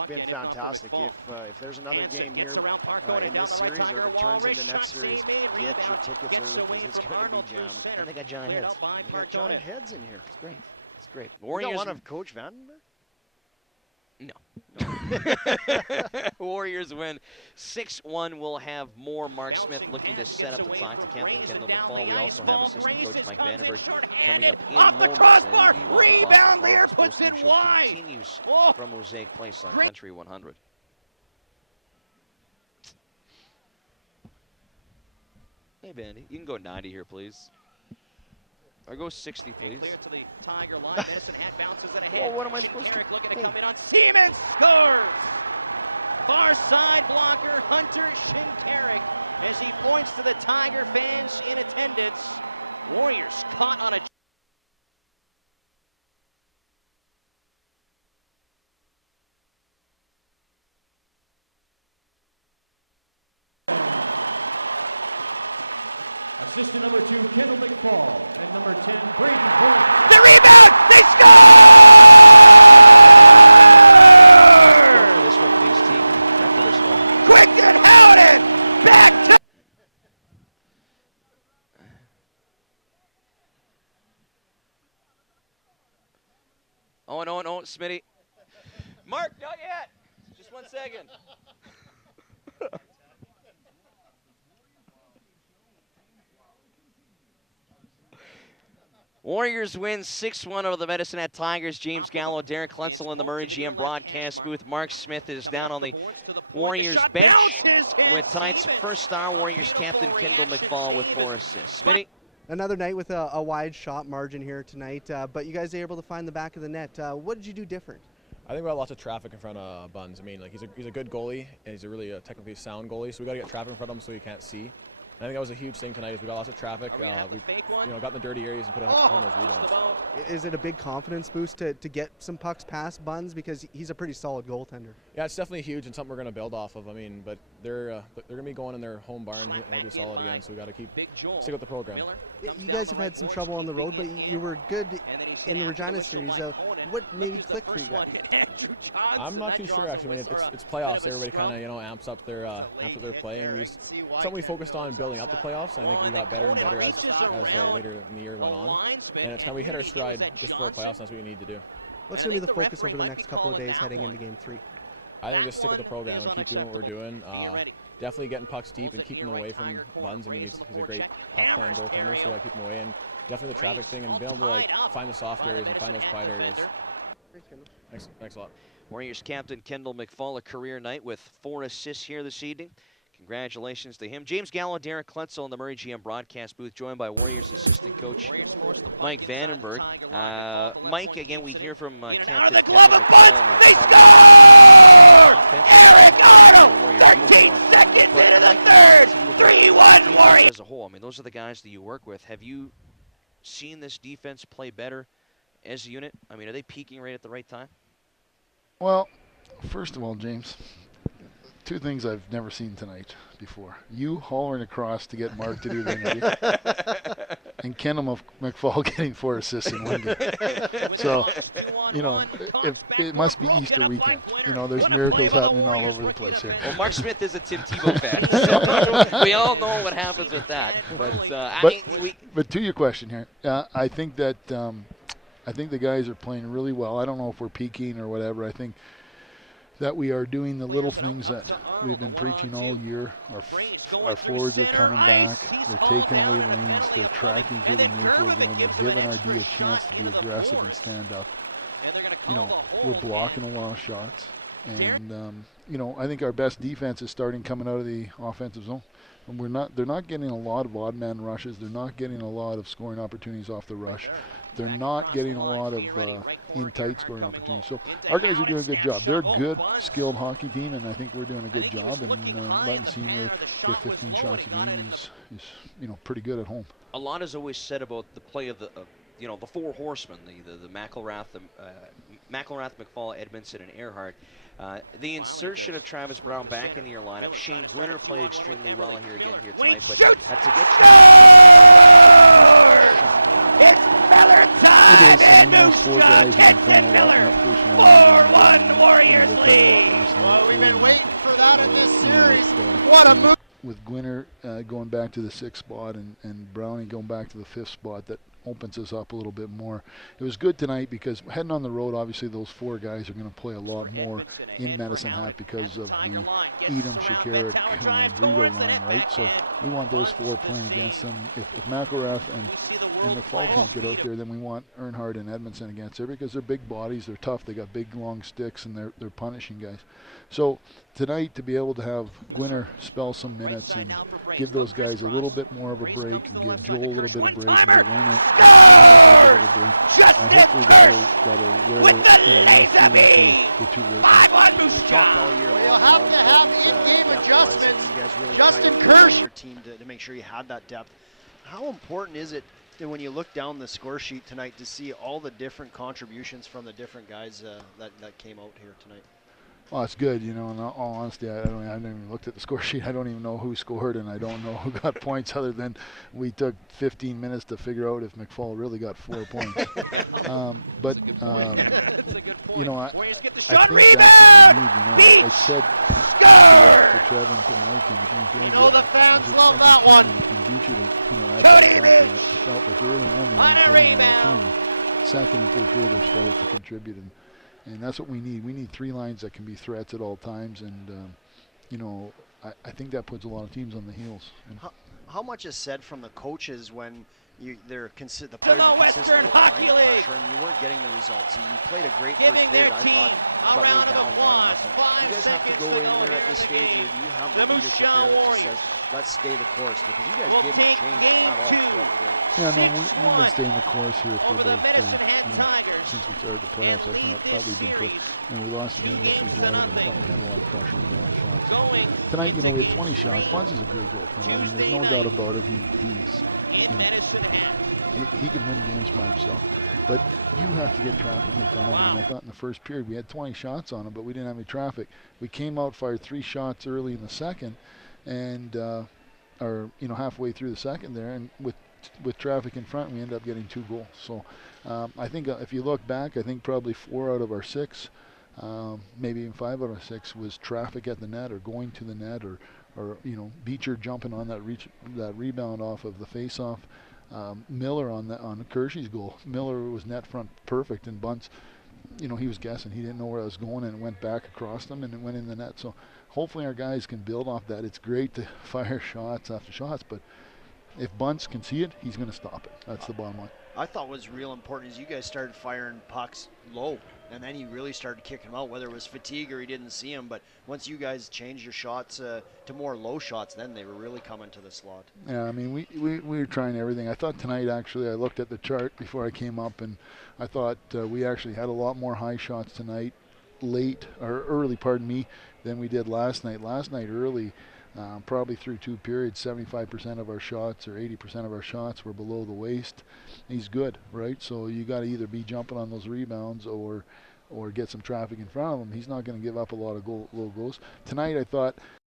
puck in, if not for McFall. Hansen gets around Parkone and down the right, Tiger wall, wrist shot, save made, rebound, gets away from Arnold through center, cleared out by Parkone. That's great. Warriors. You got one of Coach Vandenberg? No. Warriors win 6-1. Will have more. Mark bouncing pass gets away from Grace and down the ice. Ball Graces comes in short-handed off the crossbar. Rebound. Lear puts it wide. Oh, great. Country 100. Hey, Vandy, you can go 90 here, please. Or go 60. And clear to the Tiger line. Medicine Hat bounces it ahead. Shinkarik looking to come in on Siemens. Scores! Far side blocker, Hunter Shinkarik, as he points to the Tiger fans in attendance. Warriors caught on a Assistant number 2, Kendall McFall, and number 10, Braden Boyd. The rebound! They score! Quick and Howden! Back to... Oh, no, Smitty. Mark, not yet. Just 1 second. Warriors win 6-1 over the Medicine Hat Tigers. James Gallo, Darren Kletzel in the Murray GM broadcast booth. Mark Smith is down on the boards to the point. Warriors the shot bench. Bounces and Siemens. A beautiful reaction save. Another night with a wide shot margin here tonight, but you guys are able to find the back of the net. What did you do different? I think we got lots of traffic in front of Buns. I mean, like he's a good goalie, and he's a really technically sound goalie, so we got to get traffic in front of him so he can't see. I think that was a huge thing tonight. We got lots of traffic. Are we going to have the fake one? I got the dirty areas. Just about. Is it a big confidence boost to get some pucks past Buns, because he's a pretty solid goaltender? Yeah, it's definitely huge and something we're going to build off of. I mean, but they're going to be going in their home barn. Slap back in by so Big Joel. Miller comes down the right boards, keeping it in. And then he's hit after the whistle by Conan. Look who's the first one hit, Andrew Johnson. That draws a whistle, or a bit of a scrum. Amps up their, it's a late hit there. I can see why Kent Miller's upset. Well, and then Conan reaches around a linesman, and who did he hit? Was that Johnson? And I think the referee might be calling that one. That one is unacceptable. Be ready. Definitely getting pucks deep. Pulls it near right Tiger corner. Brace on the forecheck. Hammers Terrio. Brace all tied up by the Medicine Hat defender. Thanks a lot. Warriors captain Kendall McFall, a career night with 4 assists here this evening. Congratulations to him. James Gallo, Darren Kletzel in the Murray GM broadcast booth, joined by Warriors. Warriors force the puck inside the Tiger line. McFall at the left point keeps it in and out of the glove of Buns. They score! Eric Arnold, 13 seconds into the third. 3-1 Warriors. As a whole, I mean, those are the guys that you work with. Have you seen this defense play better as a unit? I mean, are they peaking right at the right time? Well, first of all, James, 2 things I've never seen tonight before. You hollering across to get Mark to do the interview, and Kendall McFall getting 4 assists in 1 game. With Cox 2-on-1, Cox backdoor broken up by Gwinner. What a play by the Warriors rookie defense. Mark Smith is a Tim Tebow fan. We all know what happened with that. But to your question here, I think that I think the guys are playing really well. I don't know if we're peaking or whatever. I think that we are doing the little things up to Arnold, a 1-on-2. Brace going through center ice. He's hauled down and a penalty upcoming. And then Gerbovic gives him an extra shot into the boards. And they're going to call the hold. And you know, I think our best defense is starting coming out of the offensive zone. And they're not getting a lot of odd man rushes. They're not getting a lot of scoring opportunities off the rush. They're not getting a lot of right corner, Earhart coming low. So into Howden, snap shot. They're good, Buns. skilled hockey team, and I think we're doing a good job. I think he was looking high in the pan, or the shot was low, and he got it in the. He's, you know, pretty good at home. A lot is always said about the play of the, you know, the 4 horsemen, the McElrath, McFall, Edmondson, and Earhart. The insertion of Travis Brown back center near line. Miller trying to start a 2-on-1 with Everly. Miller, Wade shoots, scores! It's Miller time in Moose Jaw. Kenton Miller, 4-1 Warriors lead. Well, we've been waiting for that in this series. What a move. With Gwinner going back to the 6th spot and Brownie going back to the 5th spot, that opens us up a little bit more. It was good tonight because heading on the road, obviously those 4 guys are going to play a lot more. For Edmondson, in ahead for Medicine Hat Howden at the of Tiger the line. Gets Eden around, Shakir, Ben Tower drives towards the net, backhand, we want those buns 4 the playing save. against them. If McElrath and We see the world and class get out speed of there, then we want Earnhardt and Edmondson against there because they're big bodies, they're tough, they got big long sticks, and they're punishing guys. So tonight to be able to have Gwinner spell some minutes, right side now for Brace. give No those guys a crisscross. little bit more of a Brace break, comes to the left side to give Joel a Kirsch. little bit of One-timer. break. Scores! Justin Kirsch with the laser beam. 5-1 Moose Jaw. Well, you'll have to have in-game adjustments. Justin Kirsch. Your team to make sure you had that depth. How important is it that when you look down the score sheet tonight to see all the different contributions from the different guys that came out here tonight? Well, it's good, you know. In all honesty, I haven't even looked at the score sheet. I don't even know who scored, and I don't know who got points. Other than we took 15 minutes to figure out if McFall really got 4 points. But That's a good point. That's a good point. You know, Warriors get the shot. Rebound. Beach score. You know the fans love that one. Cody Beach on a rebound. Contribute, and that's what we need. We need 3 lines that can be threats at all times, and you know, I think that puts a lot of teams on the heels. How much is said from the coaches when they're considered To the Western Hockey League, giving their team a round of applause. 5 seconds to go here in the game. The Moose Jaw Warriors will take game 2, 6-1 over the Medicine Hat Tigers and lead this series 2-0, going into game 3 Tuesday night in Medicine Hat. Wow. In the first period, we had 20 shots on them, but we didn't have any traffic. We came out, fired 3 shots early in the second, and or you know, halfway through the second there, and with traffic in front, we ended up getting 2 goals. So I think if you look back, I think probably 4 out of our 6, maybe even 5 out of 6 was traffic at the net or going to the net, or you know, Beecher jumping on that rebound off of the face-off. Miller on Kershey's goal. Miller was net front perfect, and Bunce, you know, he was guessing. He didn't know where I was going, and it went back across them, and it went in the net. So hopefully our guys can build off that. It's great to fire shots after shots, but if Bunce can see it, he's going to stop it. That's the bottom line. I thought was real important is you guys started firing pucks low, and then you really started kicking them out, whether it was fatigue or he didn't see them. But once you guys changed your shots to more low shots, then they were really coming to the slot. Yeah, I mean, we were trying everything. I thought tonight, actually, I looked at the chart before I came up, and I thought we actually had a lot more high shots tonight, early, than we did last night. Last night, early, probably through 2 periods, 75% of our shots or 80% of our shots were below the waist. He's good, right? So you got to either be jumping on those rebounds or get some traffic in front of him. He's not going to give up a lot of low goals. Tonight I thought